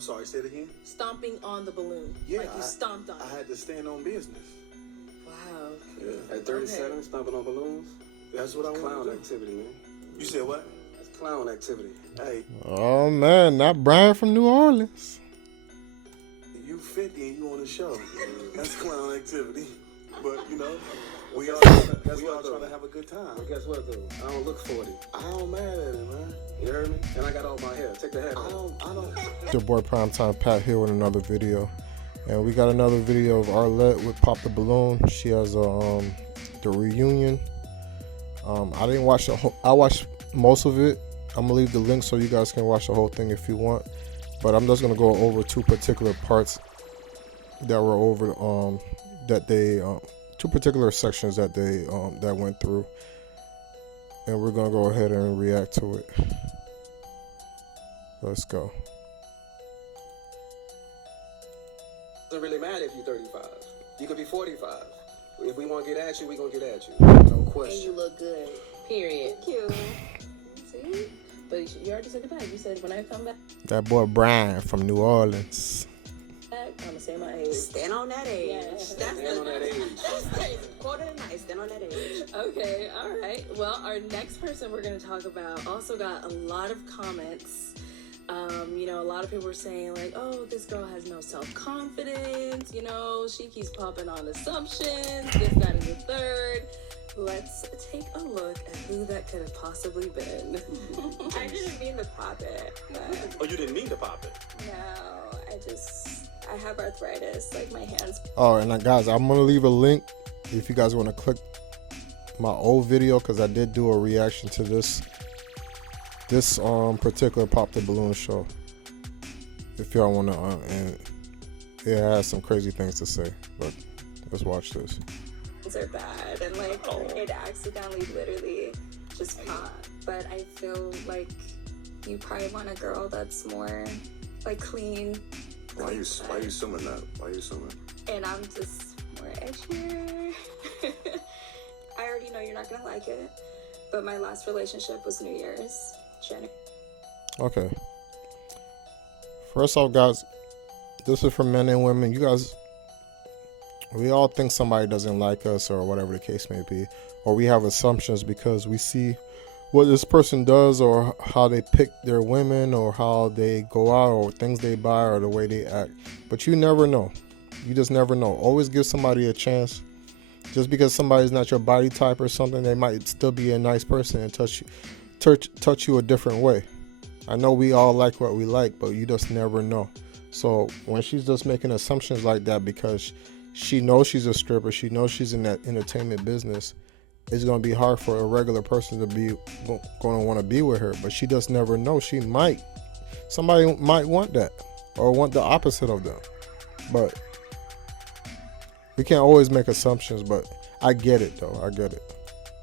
I'm sorry, say it again? Stomping on the balloon. Yeah. Like you stomped on it. I had to stand on business. Wow. Yeah. At 37, stomping on balloons? That's what I want Clown to do. activity, man. You said what? That's clown activity. Hey, Oh man, not Brian from New Orleans. you 50 and you on the show. That's clown activity. But, you know, we all trying to have a good time. But guess what, though? I don't look 40. I don't mad at it, man. You heard me? And I got all my hair. Take the hat I off. don't. Your boy PrimeTimePat here with another video, and we got another video of Arlette with Pop the Balloon. She has the reunion. I didn't watch the whole. I watched most of it. I'm gonna leave the link so you guys can watch the whole thing if you want. But I'm just gonna go over two particular parts that were over that they two particular sections that they that went through, and we're gonna go ahead and react to it. Let's go. Doesn't really matter if you're 35. You could be 45. If we want to get at you, we gonna get at you. No And question. you look good. Period. Thank you. See? But you already said it back. You said when I come back, That boy Brian from New Orleans. I'm gonna say my age. Stand on that age. Yeah. That's Stand on that age. quarter of the night. Stand on that age. Okay, all right. Well, our next person we're going to talk about also got a lot of comments. You know, a lot of people were saying like, oh, this girl has no self-confidence. You know, she keeps popping on assumptions. This, that, and the third. Let's take a look at who that could have possibly been. I didn't mean to pop it. But Oh, you didn't mean to pop it. no, I have arthritis. Like my hands. Oh, and guys, I'm gonna leave a link if you guys want to click my old video, because I did do a reaction to this particular Pop the Balloon show. If y'all want to, and it has some crazy things to say, but let's watch this. Are bad and like it accidentally literally just popped. But I feel like you probably want a girl that's more like clean. Why are you assuming that? Why are you assuming? And I'm just more edgier. I already know you're not gonna like it, but my last relationship was New Year's. January. Okay. First off, guys, this is for men and women. You guys, we all think somebody doesn't like us or whatever the case may be, or we have assumptions because we see what this person does or how they pick their women or how they go out or things they buy or the way they act. But you never know. You just never know. Always give somebody a chance. Just because somebody's not your body type or something, they might still be a nice person and touch you a different way. I know we all like what we like, but you just never know. So when she's just making assumptions like that because she knows she's a stripper, she knows she's in that entertainment business, it's going to be hard for a regular person to be going to want to be with her. But she just never knows. Somebody might want that or want the opposite of them. But we can't always make assumptions, but I get it though. I get it.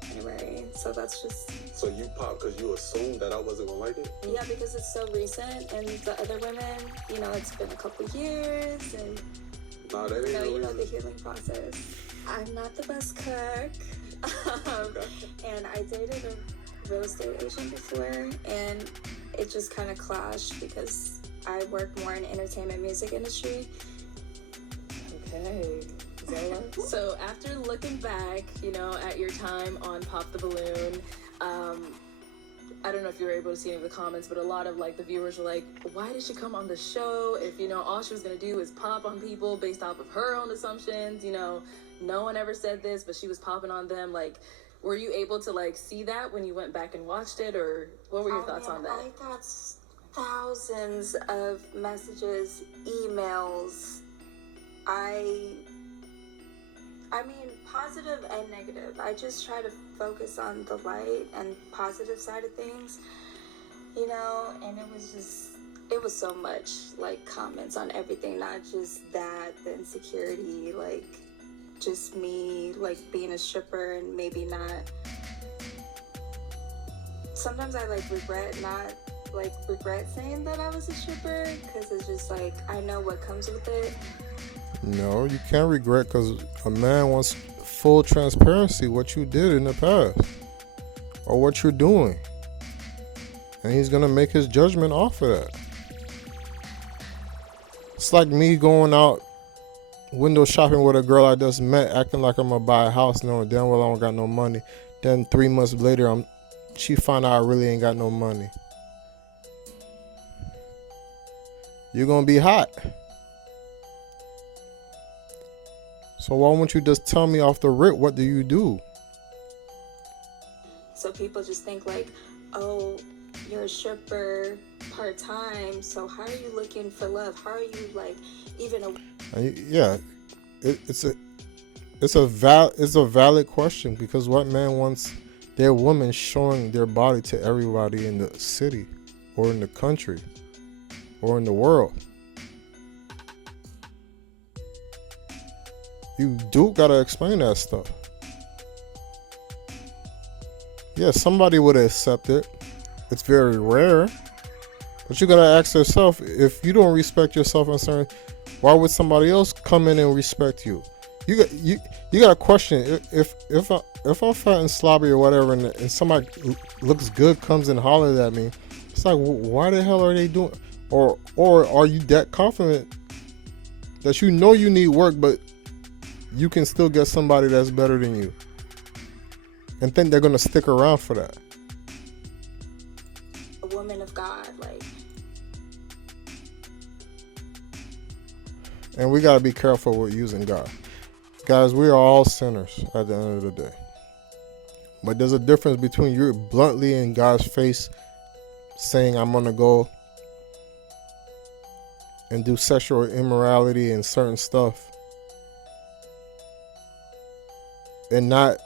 January. So that's just. So you popped because you assumed that I wasn't gonna like it? Yeah, because it's so recent, and the other women, you know, it's been a couple years, and Nah, that ain't you know no the healing process. I'm not the best cook, and I dated a real estate agent before, and it just kind of clashed because I work more in entertainment music industry. Okay. Zola. So after looking back, you know, at your time on Pop the Balloon, I don't know if you were able to see any of the comments, but a lot of like the viewers were like, why did she come on the show if, you know, all she was going to do is pop on people based off of her own assumptions? You know, no one ever said this, but she was popping on them. Like, were you able to like see that when you went back and watched it, or what were your thoughts on that? I got thousands of messages, emails. I mean, positive and negative. I just try to focus on the light and positive side of things, you know, and it was so much, like, comments on everything, not just that, the insecurity, like, just me, like, being a stripper and maybe not. Sometimes I, like, regret saying that I was a stripper, because it's just, like, I know what comes with it. No, you can't regret, because a man wants full transparency what you did in the past or what you're doing, and he's gonna make his judgment off of that. It's like me going out window shopping with a girl I just met, acting like I'm gonna buy a house, knowing damn well I don't got no money. Then 3 months later, she find out I really ain't got no money. You're gonna be hot. So why won't you just tell me off the rip? What do you do? So people just think like, oh, you're a stripper part-time, so how are you looking for love? How are you like even a... Yeah, it's a valid question, because what man wants their woman showing their body to everybody in the city or in the country or in the world? You do gotta explain that stuff. Yeah, somebody would accept it. It's very rare. But you gotta ask yourself, if you don't respect yourself and certain, why would somebody else come in and respect you? You got to question, if I'm fat and sloppy or whatever, and somebody looks good comes and hollers at me, it's like, why the hell are they doing? Or are you that confident that you know you need work, but you can still get somebody that's better than you, and think they're gonna stick around for that? a woman of God, like... And we gotta be careful with using God. Guys, we are all sinners at the end of the day. But there's a difference between you bluntly in God's face saying, I'm gonna go and do sexual immorality and certain stuff, and not,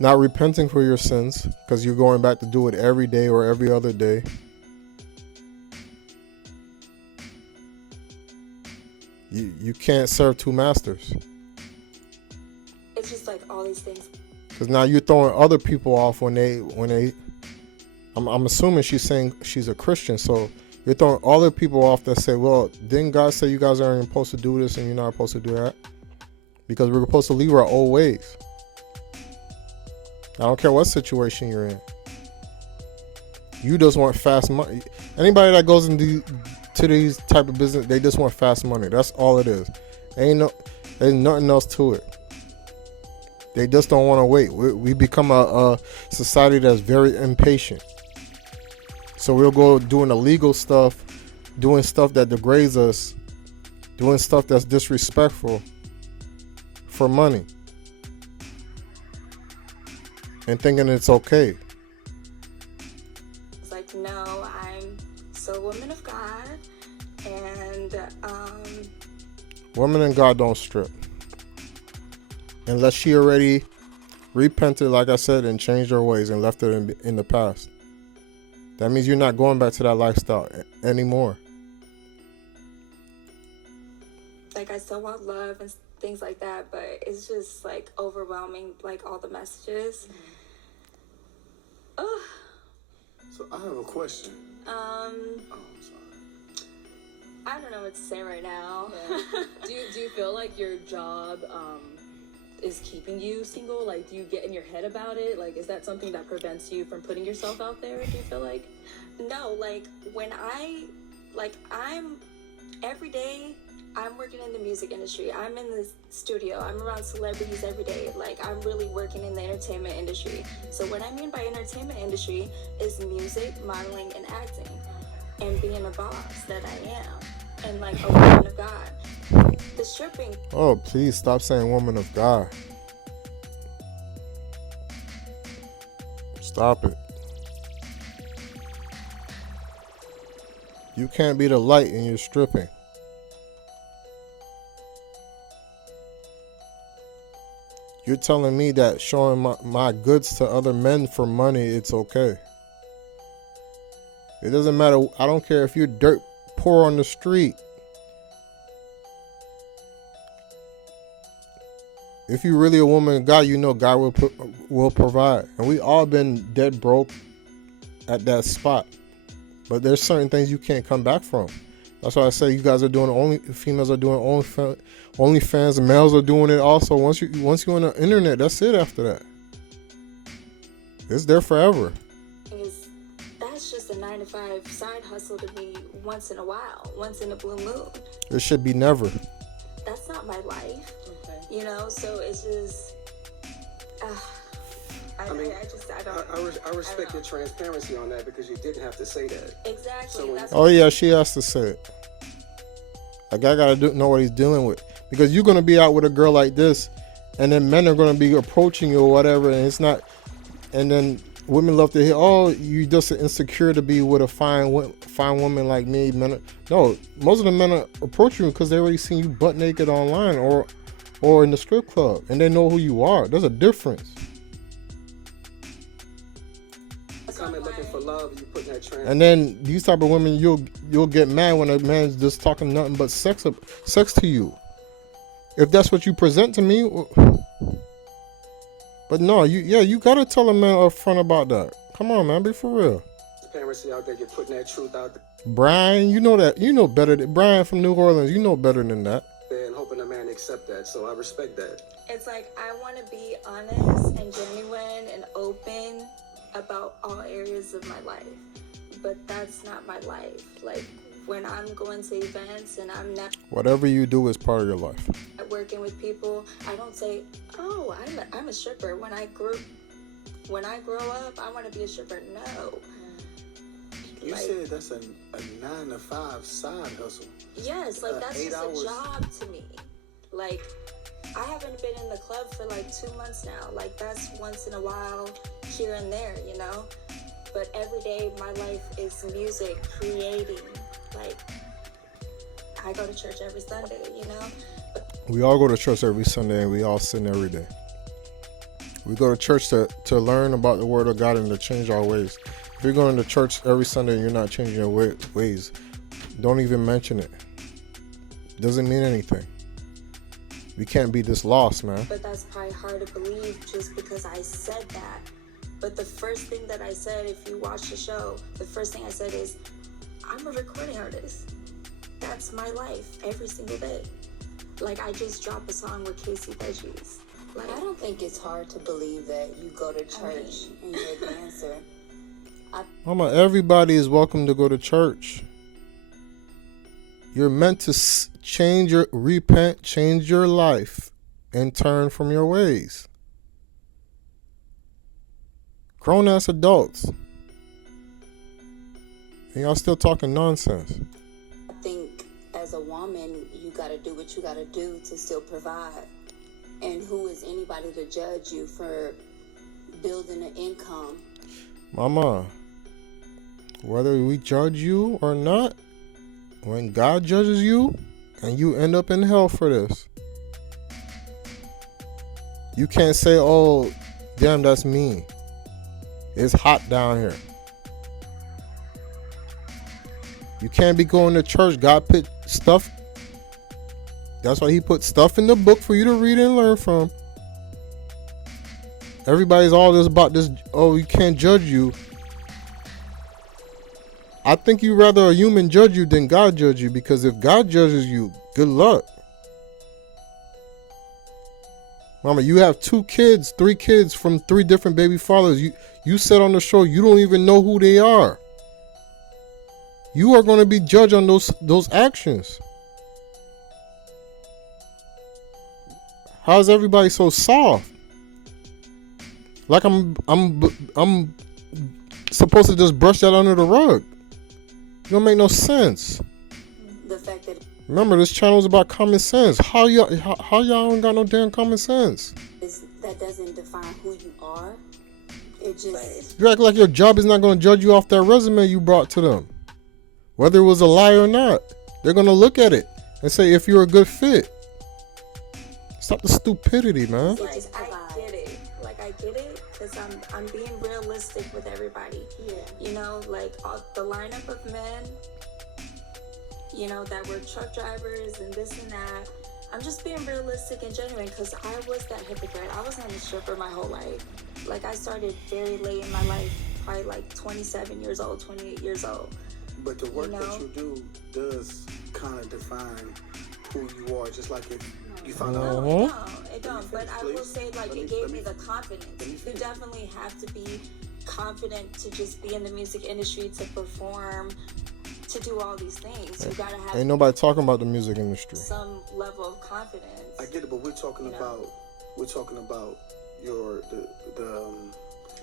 not repenting for your sins, because you're going back to do it every day or every other day. You can't serve two masters. It's just like all these things. Because now you're throwing other people off when they I'm assuming she's saying she's a Christian, so you're throwing other people off that say, well, didn't God say you guys aren't supposed to do this and you're not supposed to do that? Because we're supposed to leave our old ways. I don't care what situation you're in. You just want fast money. Anybody that goes into these type of business, they just want fast money. That's all it is. There's nothing else to it. They just don't want to wait. We become a society that's very impatient. So we'll go doing illegal stuff, doing stuff that degrades us, doing stuff that's disrespectful for money, and thinking it's okay. It's like, no, I'm so a woman of God, and Women and God don't strip. Unless she already repented, like I said, and changed her ways and left it in the past. That means you're not going back to that lifestyle anymore. like I still want love and things like that, but it's just like overwhelming, like all the messages. Oh. So I have a question. Um, Oh, I'm sorry. I don't know what to say right now. Yeah. Do you feel like your job is keeping you single? Like, do you get in your head about it? Like, is that something that prevents you from putting yourself out there? Do you feel like? No, like when I'm every day I'm working in the music industry. I'm in the studio. I'm around celebrities every day. Like, I'm really working in the entertainment industry. So what I mean by entertainment industry is music, modeling, and acting, and being a boss that I am, and like a woman of God. The stripping. Oh, please stop saying woman of God. Stop it. You can't be the light and you're stripping. You're telling me that showing my goods to other men for money, it's okay. It doesn't matter. I don't care if you're dirt poor on the street. If you're really a woman of God, you know God will provide. And we all been dead broke at that spot. But there's certain things you can't come back from. That's why I say you guys are doing females are doing OnlyFans, and males are doing it also. Once you're on the internet, that's it after that. It's there forever. That's just a 9 to 9-to-5 side hustle to me once in a while, once in a blue moon. It should be never. That's not my life. Okay. You know, so it's just, I respect your transparency on that because you didn't have to say that. Exactly. So that's Oh yeah, she has to say it. A guy gotta know what he's dealing with, because you're gonna be out with a girl like this, and then men are gonna be approaching you or whatever, and it's not. And then women love to hear, "Oh, you just insecure to be with a fine woman like me." Men, no, most of the men are approaching you because they already seen you butt naked online or in the strip club, and they know who you are. There's a difference. Coming looking for love, you put that trans. And then these type of women, you'll get mad when a man's just talking nothing but sex to you. If that's what you present to me, but no, you gotta tell a man up front about that. Come on, man, be for real. Transparency out there, you're putting that truth out Brian, you know that, you know better than Brian from New Orleans. You know better than that. there and hoping a man accept that. So I respect that. It's like I want to be honest and genuine and open about all areas of my life, but that's not my life. Like when I'm going to events and I'm not Whatever you do is part of your life. working with people, I don't say, "Oh, I'm a stripper." When I grow up, I want to be a stripper. No. You Like, said that's a 9-to-5 side hustle. yes, like that's 8 just hours. a job to me. Like I haven't been in the club for like 2 months now. Like that's once in a while, here and there, you know. But every day, my life is music, creating. Like I go to church every Sunday, you know. We all go to church every Sunday, and we all sin every day. We go to church to learn about the Word of God and to change our ways. If you're going to church every Sunday and you're not changing your ways, don't even mention it. Doesn't mean anything. We can't be this lost, man. But that's probably hard to believe just because I said that. But the first thing that I said, if you watch the show, the first thing I said is, I'm a recording artist. That's my life every single day. Like I just dropped a song with Casey Veggies. Like I don't think it's hard to believe that you go to church and you're a dancer. Mama, everybody is welcome to go to church. You're meant to repent, change your life, and turn from your ways. Grown-ass adults. And y'all still talking nonsense. I think as a woman, you got to do what you got to do to still provide. And who is anybody to judge you for building an income? Mama, whether we judge you or not, when God judges you and you end up in hell for this, you can't say, "Oh, damn, that's me. It's hot down here." You can't be going to church. God put stuff. That's why he put stuff in the book for you to read and learn from. Everybody's all this about this. Oh, you can't judge you. I think you rather a human judge you than God judge you, because if God judges you, good luck. Mama, you have 2 kids, 3 kids from 3 different baby fathers. You said on the show you don't even know who they are. You are going to be judged on those actions. How's everybody so soft? Like I'm supposed to just brush that under the rug. It don't make no sense. The fact that Remember, this channel is about common sense. How y'all ain't got no damn common sense? that doesn't define who you are. It just You act like your job is not going to judge you off that resume you brought to them. Whether it was a lie or not, they're going to look at it and say if you're a good fit. Stop the stupidity, man. like I get it. Like I get it because I'm being realistic with everybody. Yeah. You know, like the lineup of men, you know, that were truck drivers and this and that. I'm just being realistic and genuine because I was that hypocrite. I was not a stripper my whole life. Like I started very late in my life, probably like 27 years old, 28 years old. But the work You know? that you do does kind of define who you are. Just like if you find out. No, it don't. But I will Please. say, like, Let it me- gave let me me- the confidence. let me You finish. definitely have to be confident to just be in the music industry, to perform, to do all these things. You gotta have Ain't nobody talking about the music industry. some level of confidence. I get it, but we're talking You know? about your the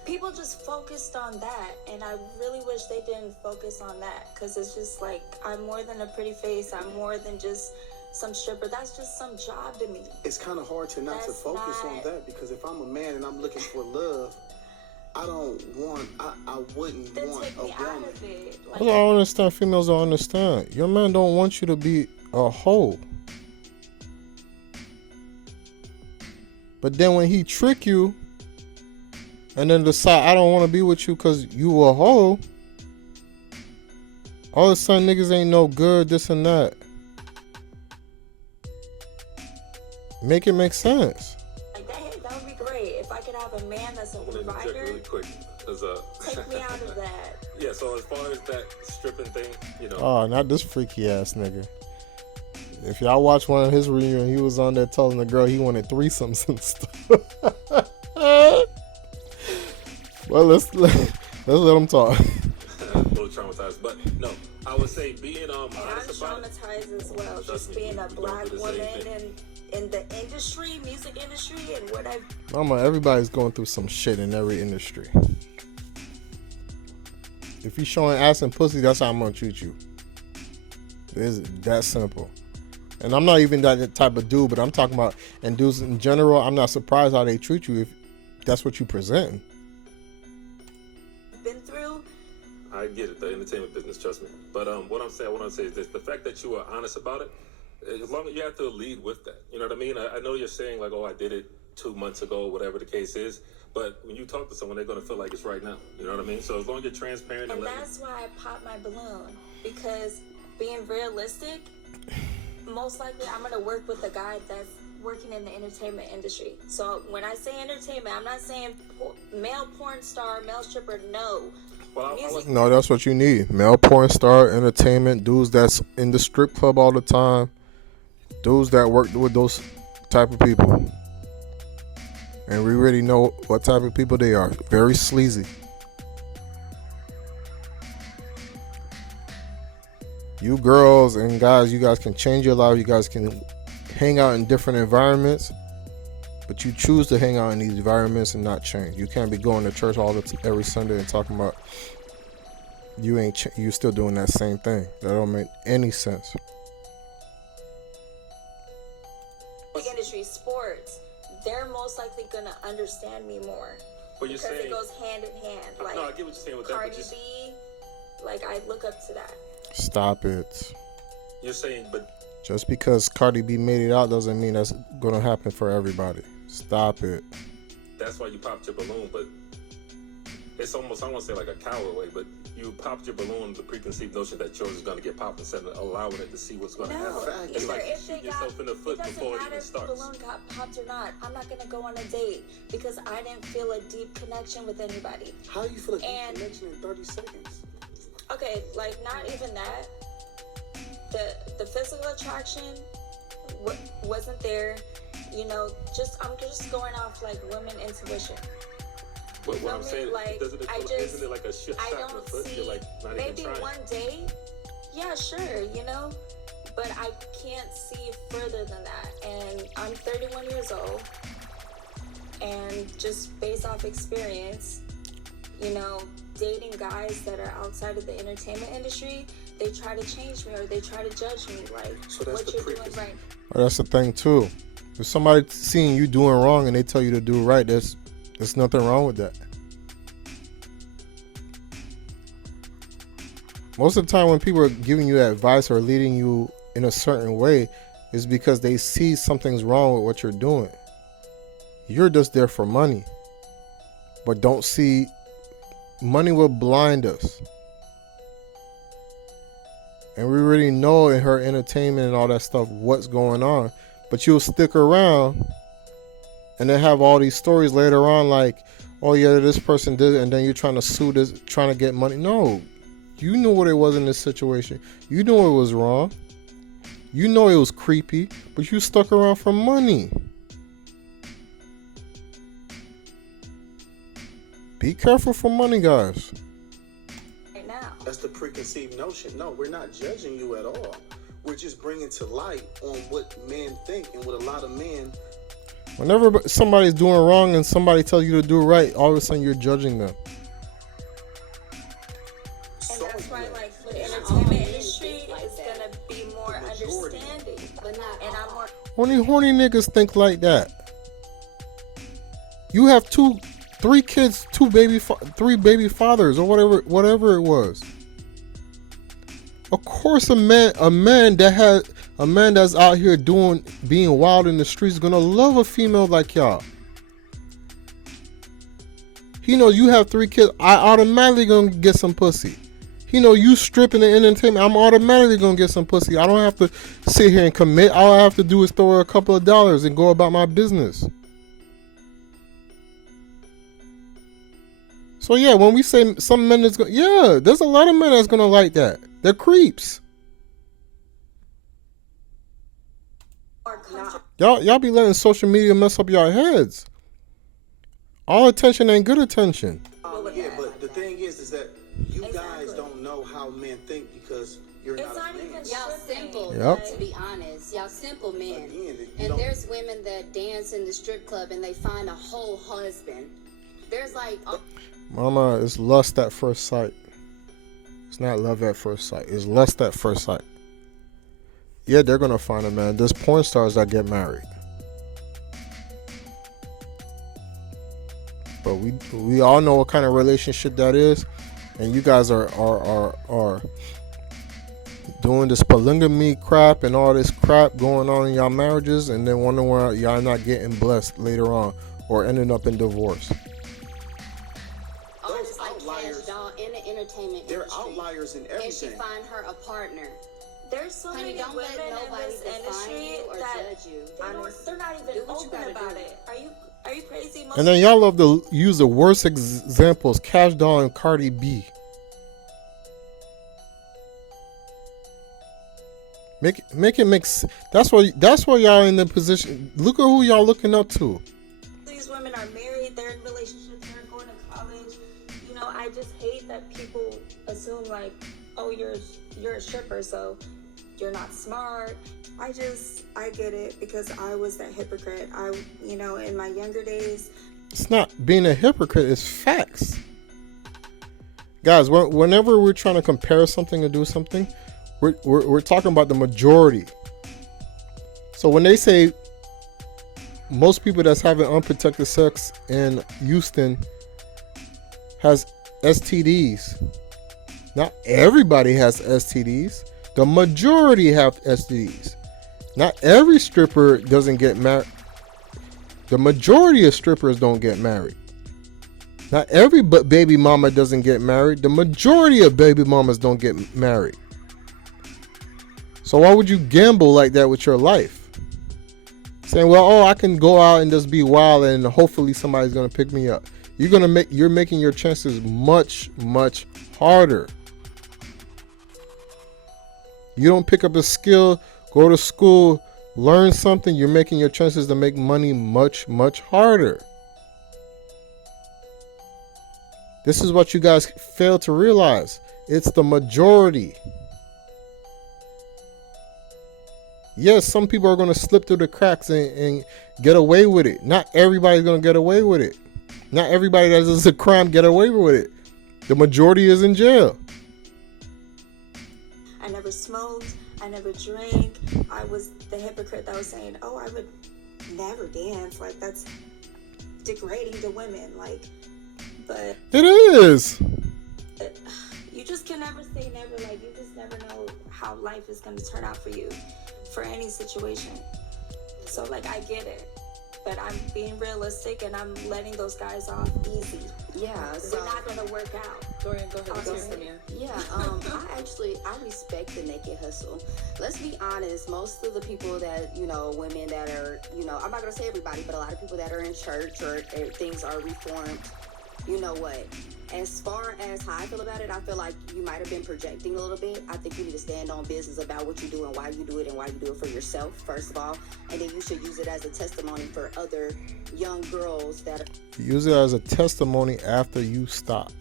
People just focused on that, and I really wish they didn't focus on that, because it's just like, I'm more than a pretty face. I'm more than just some stripper. That's just some job to me. It's kind of hard to not to That's focus on not- that, because if I'm a man and I'm looking for love, I wouldn't Then want take a me out woman. of it. That's what I don't understand. Females don't understand. Your man don't want you to be a hoe. But then when he trick you and then decide I don't want to be with you because you a hoe, all of a sudden niggas ain't no good, this and that. Make it make sense. Like that would be great if I could have a man that's a I want to interject provider. really quick. Cause, Take me out of that. yeah, so as far as that stripping thing, you know, Oh, not this freaky ass nigga. If y'all watch one of his reunions, he was on there telling the girl he wanted threesomes and stuff. Well, let's let him talk. a little traumatized. But no, I would say being And I'm honest about it. traumatized as well, Trust just me, being a we black go through the woman same thing. and in the industry, music industry, and what I've Mama, everybody's going through some shit in every industry. If you showing ass and pussy, that's how I'm gonna treat you. It's that simple. And I'm not even that type of dude, but I'm talking about, and dudes in general, I'm not surprised how they treat you if that's what you present. been through. I get it, the entertainment business, trust me. But what I'm saying, I want to say is this: the fact that you are honest about it, as long as you have to lead with that. You know what I mean? I know you're saying like, oh, I did it 2 months ago, whatever the case is. But when you talk to someone, they're gonna feel like it's right now. You know what I mean? So as long as you're transparent and And letting that's why I popped my balloon, because being realistic, most likely I'm gonna work with a guy that's working in the entertainment industry. So when I say entertainment, I'm not saying male porn star, male stripper. No, well, I music. was, No, that's what you need. Male porn star, entertainment, dudes that's in the strip club all the time, dudes that work with those type of people. And we already know what type of people they are. Very sleazy. You girls and guys, you guys can change your life. You guys can hang out in different environments, but you choose to hang out in these environments and not change. You can't be going to church every Sunday and talking about you still doing that same thing. That don't make any sense. Industry, sports, they're most likely gonna understand me more but you're because it saying, goes hand in hand. Like no, I get what you're saying with that. Cardi But B, like I look up to that. Stop it. you're saying, but Just because Cardi B made it out doesn't mean that's gonna happen for everybody. Stop it. that's why you popped your balloon. But it's almost, I don't want to say like a coward way, but you popped your balloon with the preconceived notion that yours is going to get popped instead of allowing it to see what's going to No, happen. It's either like you if they shoot got, yourself in the foot it doesn't before it matter even if the starts. balloon got popped or not. I'm not gonna go on a date because I didn't feel a deep connection with anybody. How do you feel a deep And- connection in 30 seconds? Okay, like not even that. The physical attraction wasn't there. You know, I'm just going off like women intuition. But what I'm feel me? saying, Like, doesn't it I feel, just- isn't it like a shit I shot in the don't foot? see. You're like not Maybe even trying. one day, yeah, sure, you know, but I can't see further than that. And I'm 31 years old, and just based off experience, you know, dating guys that are outside of the entertainment industry, they try to change me or they try to judge me, like So that's what the you're doing preconceived- right. Well, that's the thing too. If somebody seeing you doing wrong and they tell you to do right, there's nothing wrong with that. Most of the time when people are giving you advice or leading you in a certain way, is because they see something's wrong with what you're doing. You're just there for money. But don't see, money will blind us. And we already know in her entertainment and all that stuff what's going on. But you'll stick around and then have all these stories later on like, oh yeah, this person did it, and then you're trying to sue this, trying to get money. No. You knew what it was in this situation. You knew it was wrong. You know it was creepy, but you stuck around for money. Be careful for money, guys. Right now. That's the preconceived notion. No, we're not judging you at all. We're just bringing to light on what men think and what a lot of men. Whenever somebody's doing wrong and somebody tells you to do right, all of a sudden you're judging them. And that's why, like, for the entertainment industry, it's gonna be more understanding. But not And I'm more. Horny niggas think like that. You have 3 kids, 3 baby fathers, or whatever it was. Of course, a man that's out here being wild in the streets is gonna love a female like y'all. He knows you have 3 kids. I automatically gonna get some pussy. He know you stripping the entertainment. I'm automatically gonna get some pussy. I don't have to sit here and commit. All I have to do is throw her a couple of dollars and go about my business. So yeah, when we say some men is there's a lot of men that's gonna like that. They're creeps. Y'all be letting social media mess up y'all heads. All attention ain't good attention. Yeah, but the thing is that you guys don't know how men think because you're It's not not a man. even y'all simple, Yep. to be honest. Y'all simple men. Again, you And don't- there's women that dance in the strip club and they find a whole husband. There's like, Mama, it's lust at first sight. It's not love at first sight. It's lust at first sight. Yeah, they're gonna find a man. There's porn stars that get married. But we all know what kind of relationship that is. And you guys are doing this polygamy crap and all this crap going on in y'all marriages, and then wondering why y'all not getting blessed later on or ending up in divorce. artists like outliers- Cash Doll in the entertainment They're industry. outliers in And she everything. find her a partner. There's so Honey, many don't women let in nobody this define industry you or that judge you. they're not Do even what you open gotta about do. it. Are you crazy? Most And then y'all love to use the worst examples, Cash Doll and Cardi B. Make it make sense. That's why y'all in the position. Look at who y'all looking up to. these women are married, they're in relationships, they're going to college. You know, I just hate that people assume like, oh, you're a stripper, so you're not smart. I get it because I was that hypocrite. In my younger days. It's not being a hypocrite. It's facts, guys. Whenever we're trying to compare something or do something, we're talking about the majority. So when they say most people that's having unprotected sex in Houston has STDs, not everybody has STDs. The majority have STDs. Not every stripper doesn't get married. The majority of strippers don't get married. Not every baby mama doesn't get married. The majority of baby mamas don't get married. So why would you gamble like that with your life? Saying, well, I can go out and just be wild and hopefully somebody's gonna pick me up. You're making your chances much, much harder. You don't pick up a skill, go to school, learn something, you're making your chances to make money much, much harder. This is what you guys fail to realize. It's the majority. Yes, some people are going to slip through the cracks and get away with it. Not everybody's going to get away with it. Not everybody that does a crime get away with it. The majority is in jail. I never smoked. I never drank. I was the hypocrite that was saying, oh, I would never dance. Like, that's degrading to women. Like, but It is. you just can never say never. Like, you just never know how life is going to turn out for you for any situation. So, like, I get it. But I'm being realistic and I'm letting those guys off easy. Yeah, We're not going to work out. Dorian, go ahead. Let's hear from you. Yeah, I respect the naked hustle. Let's be honest, most of the people that, women that are, I'm not going to say everybody, but a lot of people that are in church or things are reformed, you know what? As far as how I feel about it, I feel like you might have been projecting a little bit. I think you need to stand on business about what you do and why you do it and why you do it for yourself, first of all. And then you should use it as a testimony for other young girls that are... Use it as a testimony after you stop.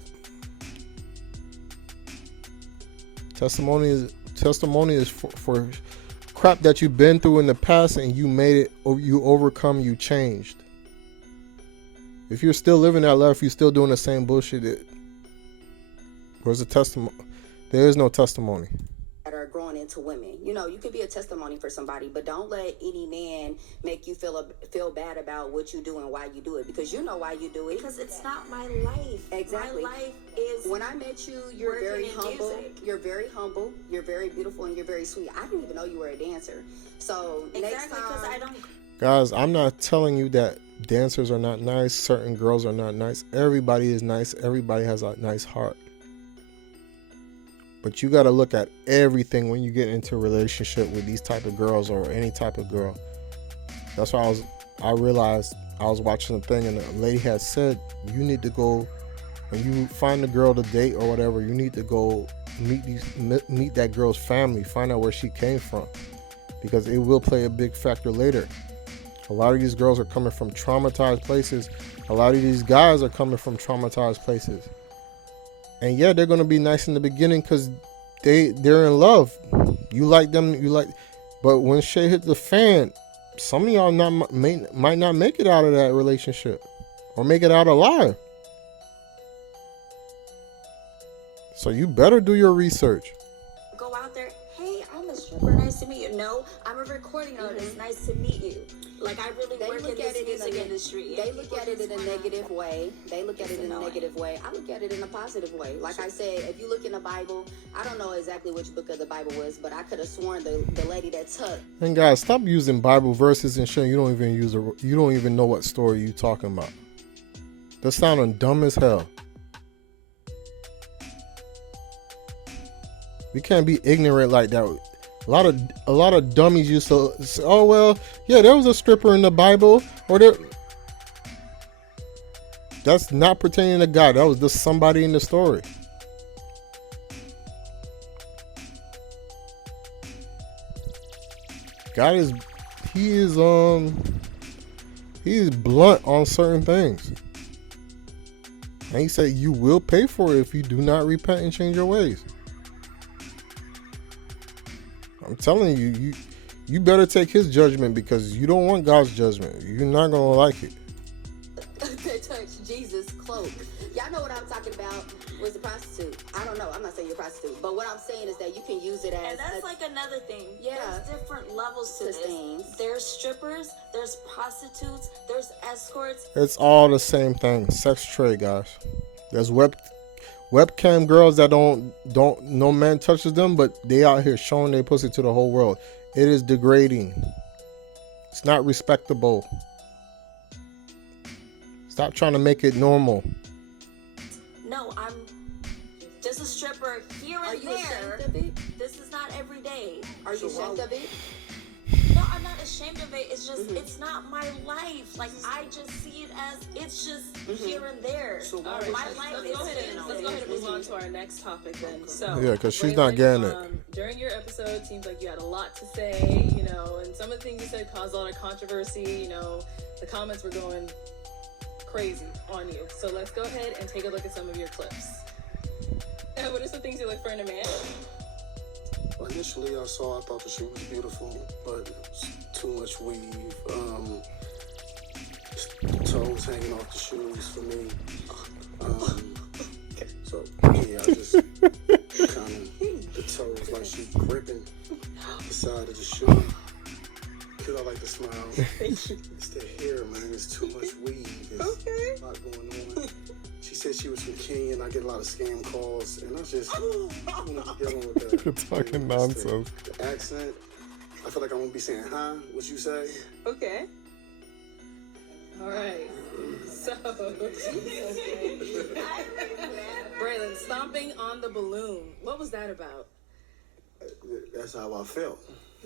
Testimony is for crap that you've been through in the past and you made it, or you overcome, you changed. If you're still living that life, you're still doing the same bullshit. Where's the testimony? There is no testimony. That are growing into women. You know, you can be a testimony for somebody, but don't let any man make you feel bad about what you do and why you do it, because you know why you do it. Because it's not my life. Exactly. My life is... When I met you, you're very humble. You're very humble. You're very beautiful, and you're very sweet. I didn't even know you were a dancer. So next time, because I don't... Guys, I'm not telling you that dancers are not nice, certain girls are not nice. Everybody is nice. Everybody has a nice heart. But you got to look at everything when you get into a relationship with these type of girls or any type of girl. That's why I realized I was watching the thing and the lady had said, you need to go, when you find a girl to date or whatever, you need to go meet that girl's family, find out where she came from, because it will play a big factor later. A lot of these girls are coming from traumatized places. A lot of these guys are coming from traumatized places. And yeah, they're going to be nice in the beginning because they're in love. You like them, but when shit hit the fan, some of y'all might not make it out of that relationship or make it out alive. So you better do your research. Go out there, hey, I'm a stripper, nice to meet you. No, I'm a recording artist, nice to meet you. Like, I really work in this music industry. They look at it in a negative way. They look at it in a negative way. I look at it in a positive way. Like I said, if you look in the Bible, I don't know exactly which book of the Bible was, but I could have sworn the lady that took. And guys, stop using Bible verses and shit. You don't even know what story you talking about. That's sounding dumb as hell. We can't be ignorant like that. A lot of dummies used to say, oh well, yeah, there was a stripper in the Bible, or there. That's not pertaining to God. That was just somebody in the story. God is blunt on certain things. And he said you will pay for it if you do not repent and change your ways. I'm telling you, you better take his judgment, because you don't want God's judgment. You're not going to like it. They touched Jesus' cloak. Y'all know what I'm talking about. Was the prostitute. I don't know. I'm not saying you're a prostitute. But what I'm saying is that you can use it as... And that's like another thing. Yeah. There's different levels to this. Things. There's strippers, there's prostitutes, there's escorts. It's all the same thing. Sex trade, guys. There's webcam girls that don't no man touches them, but they out here showing their pussy to the whole world. It is degrading. It's not respectable. Stop trying to make it normal. No, I'm just a stripper here and there. Ashamed of it? This is not every day. Are you ashamed of it? No, I'm not ashamed of it. It's just, it's not my life. Like, I just see it as, it's just here and there. So my life is... Let's go ahead and move on to our next topic then. So, Yeah, because she's not getting it. During your episode, it seems like you had a lot to say, you know, and some of the things you said caused a lot of controversy. You know, the comments were going crazy on you. So let's go ahead and take a look at some of your clips. What are some things you look for in a man? Initially, I thought the shoe was beautiful, but it was too much weave. Toes hanging off the shoes for me. So, yeah, I just kind of, the toes like she gripping the side of the shoe. Because I like to smile. It's the hair, man. It's too much weave. There's a lot going on. She said she was from Kenya, and I get a lot of scam calls, and I just I'm not dealing with that. You're talking nonsense. The accent. I feel like I'm gonna be saying, "Huh? What you say?" Okay. All right. So, Braylon, stomping on the balloon. What was that about? That's how I felt.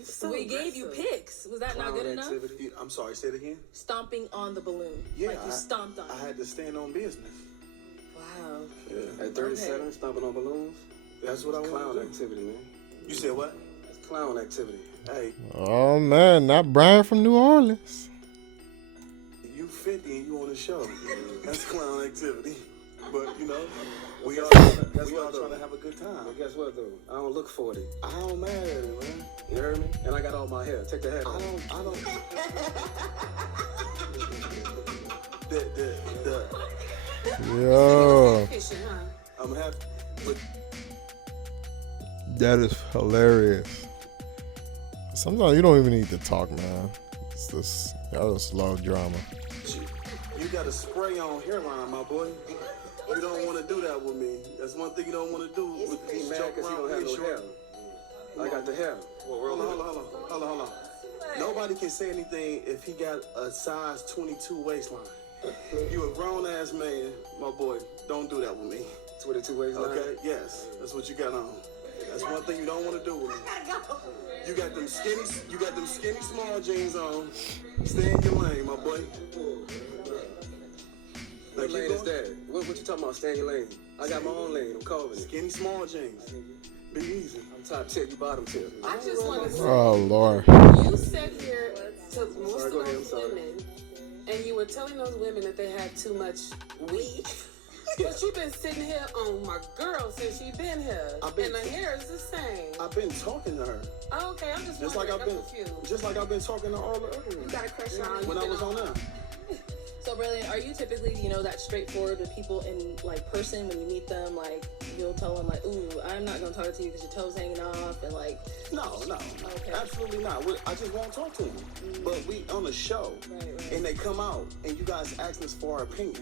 So we gave you pics. Was that not good enough? Activity. I'm sorry. Say it again. Stomping on the balloon. Yeah, like you stomped on it. I had to stand on business. At 37, stomping on balloons. That's what I want Clown to do. activity, man. You said what? That's clown activity. Hey, Oh man, not Brian from New Orleans. you 50 and you on the show. That's clown activity. But you know, we all Guess trying to have a good time. But guess what, though? I don't look 40. I don't mad at it, man. You heard me? And I got all my hair. Take the hat I off. don't. the Yo, I'm happy, but that is hilarious. Sometimes you don't even need to talk, man. It's just, I just love drama. you got a spray on hairline, my boy. You don't want to do that with me. That's one thing you don't want to do. With He these mad joke because he around don't have with no short. hair. I got the hair. Hold on. Nobody can say anything if he got a size 22 waistline. You a grown ass man, my boy. Don't do that with me. 22 waistline. Okay? Yes, that's what you got on. That's one thing you don't want to do with me. You got them skinny small jeans on. Stay in your lane, my boy. What lane is that? What you talking about? Stay in your lane. I got my own lane. I'm calling it. Skinny small jeans. Be easy. I'm top tip, you bottom tip. I just want to say, Oh Lord. you sat here to most Sorry, go of ahead, those I'm sorry. women, and you were telling those women that they had too much weed. But you've been sitting here on my girl since she been here, and the hair is the same. I've been talking to her. Oh, okay, I'm just Just wondering. like I've been, I'm confused. just like I've been talking to all the other You women got a crush on when I was on there. So, Braylon, are you typically, that straightforward with people in, person when you meet them? Like, you'll tell them, ooh, I'm not going to talk to you because your toes hanging off, and, No, Okay. absolutely not. I just won't talk to them. But we on the show, Right. and they come out, and you guys ask us for our opinion.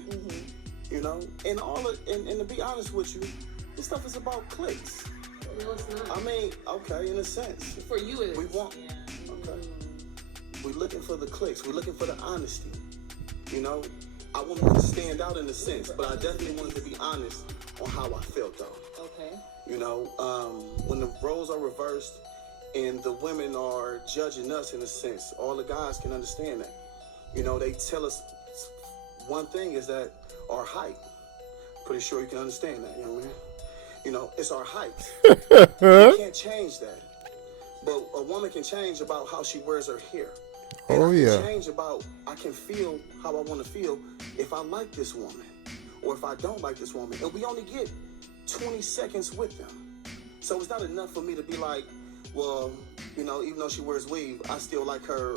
And and to be honest with you, this stuff is about clicks. No, it's not. I mean, okay, in a sense. For you, it is. We want, okay. We're looking for the clicks. We're looking for the honesty. I wanted to stand out in a sense, but I definitely wanted to be honest on how I felt, though. Okay. When the roles are reversed and the women are judging us in a sense, all the guys can understand that. They tell us one thing is that our height. Pretty sure you can understand that, young man. It's our height. You can't change that. But a woman can change about how she wears her hair. And Oh yeah. I can feel how I want to feel if I like this woman or if I don't like this woman. And we only get 20 seconds with them. So it's not enough for me to be like, well, even though she wears weave, I still like her,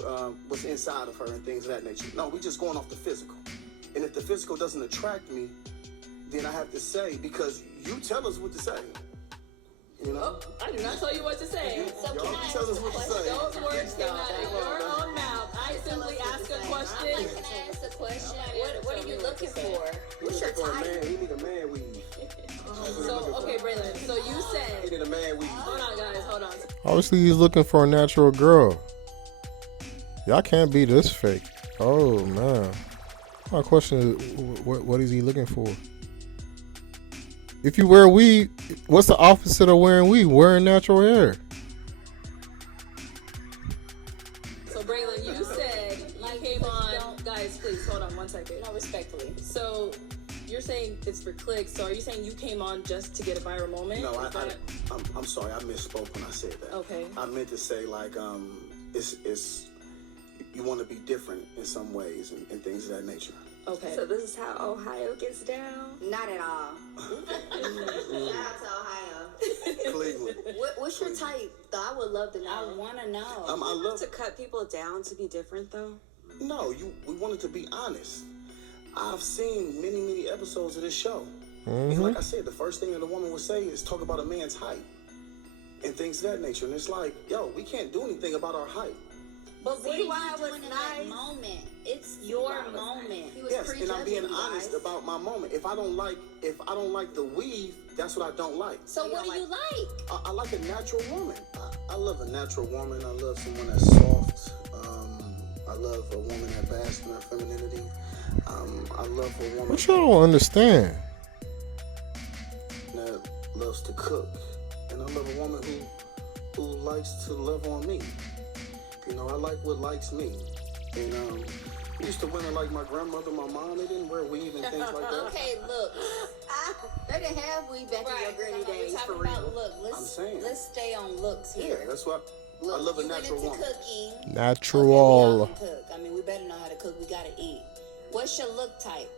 what's inside of her and things of that nature. No, we just going off the physical. And if the physical doesn't attract me, then I have to say, because you tell us what to say. Oh, I do not tell you what to say. So Y'all can I tell us ask a what to question? say. Those words came out of your own mouth. I simply ask a question. Can I ask a question? What are you looking for? What's your For a type? man, he need a man weave. So, okay, Braylon. So you He said, need a man weave. hold on, guys, hold on. Obviously, he's looking for a natural girl. Y'all can't be this fake. Oh man. My question is, what is he looking for? If you wear weave, what's the opposite of wearing weave? Wearing natural hair. So, Braylon, you said you came on. Guys, please hold on one second. No, respectfully. So, you're saying it's for clicks. So, are you saying you came on just to get a viral moment? No, Is that- I'm sorry, I misspoke when I said that. Okay. I meant to say it's you want to be different in some ways and things of that nature. Okay. So this is how Ohio gets down? Not at all. Shout out to Ohio. Cleveland. What's your type, though? I would love to know. I want to know. I love To cut people down to be different, though. No, we wanted to be honest. I've seen many episodes of this show. And like I said, the first thing that a woman would say is talk about a man's height and things of that nature. And it's like, yo, we can't do anything about our height. But what See are why you I was doing in nice? that moment? It's your moment. He was Yes, and I'm being prejudging you honest guys. about my moment. If I don't like the weave, that's what I don't like. So what do you like? I like a natural woman. I love a natural woman. I love someone that's soft. I love a woman that basks in her femininity. I love a woman What y'all don't understand? that loves to cook, and I love a woman who likes to love on me. I like what likes me. And used to women like my grandmother, my mom. They didn't wear weave and things like that. Okay, look. They didn't have weed back in your granny days for real. Look, I'm saying. let's stay on looks Yeah, here. that's what Look, I love a you went natural into woman. cooking. Natural. Okay, we all can cook. I mean, we better know how to cook. We gotta eat. What's your look type?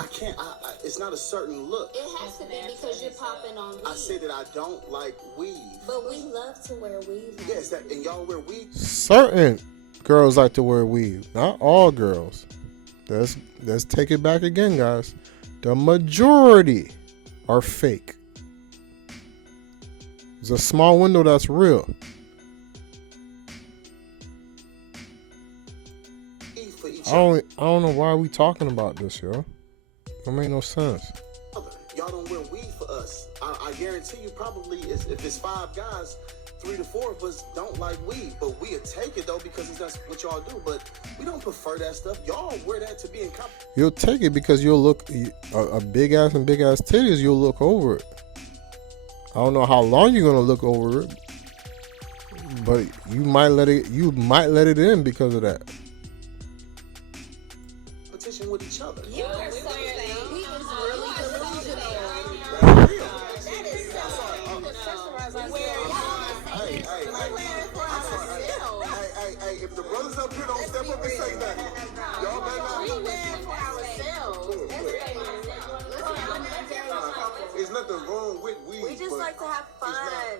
I can't. It's not a certain look. It has to be because you're popping on weave. I said that I don't like weave. But we love to wear weave. Yes, that and y'all wear weave. Certain girls like to wear weave. Not all girls. Let's take it back again, guys. The majority are fake. There's a small window that's real. I don't know why we talking about this, yo. That make no sense. Y'all don't wear weave for us. I guarantee you, probably if it's 5 guys, 3 to 4 of us don't like weave, but we'll take it though because that's what y'all do. But we don't prefer that stuff. Y'all wear that to be in company. You'll take it because you'll look a big ass and big ass titties. You'll look over it. I don't know how long you're gonna look over it, but you might let it in because of that. Competition with each other. You are so fake. He is really delusional. That is so Hey, if the brothers up here don't step up and say that, y'all better not. We wear for ourselves. There's nothing wrong with weed. We just like to have fun.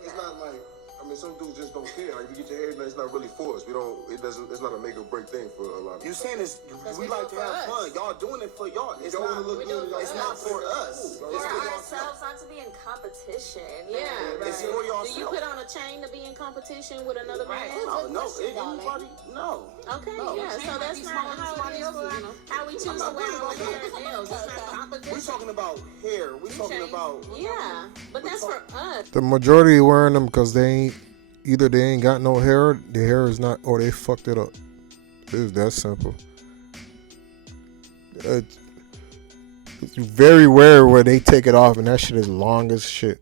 It's not like, I mean, some dudes just don't care. Like, if you get your hair done, it's not really for us. It's not a make or break thing for a lot of You people. saying this? We like to have fun. Y'all doing it for y'all. It's Y'all not. wanna look good, y'all It's wanna not for us. For It's for ourselves, not to be in competition. Yeah, It's right. for Do you yourself. put on a chain to be in competition with another man? No, anybody? No. Okay, No. yeah. So that's not how it is for how we choose to wear our hair and nails. It's not competition. We're talking about hair. We're talking about. Yeah, but that's for us. The majority wearing them because either they ain't got no hair, their hair is not, or they fucked it up. It's that simple. It's very rare where they take it off and that shit is long as shit.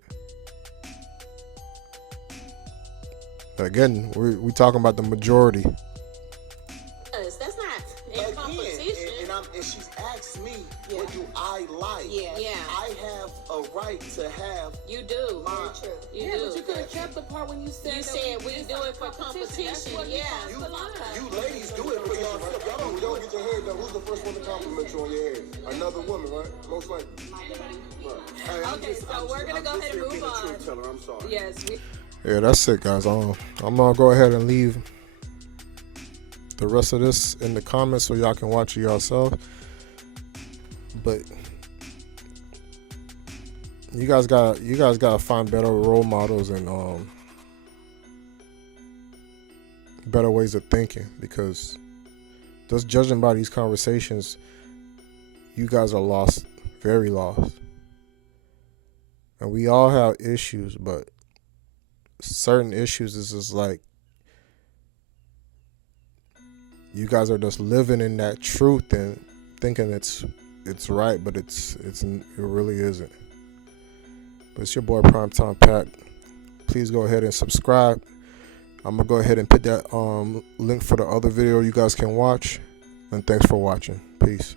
Again, we talking about the majority. That's not in Again, competition. and she's asked me, what do I like? Yeah. I have a right to have. You do. Mine. You Yeah, do. but you could have kept the part when you said You that said we just do like it for competition. That's what Yeah. You ladies do it for yourself. Y'all don't get your hair done. Who's the first one to compliment you on your hair? Another woman, right? Most likely. Hey, Okay, so we're gonna go ahead and move on. Teller, I'm sorry. Yes. Yeah, that's it, guys. I'm gonna go ahead and leave the rest of this in the comments so y'all can watch it yourself. But you guys gotta find better role models and better ways of thinking, because just judging by these conversations, you guys are lost, very lost. And we all have issues, but certain issues is just like you guys are just living in that truth and thinking it's right, but it really isn't. But it's your boy PrimeTimePat. Please go ahead and subscribe. I'm gonna go ahead and put that link for the other video you guys can watch. And thanks for watching. Peace.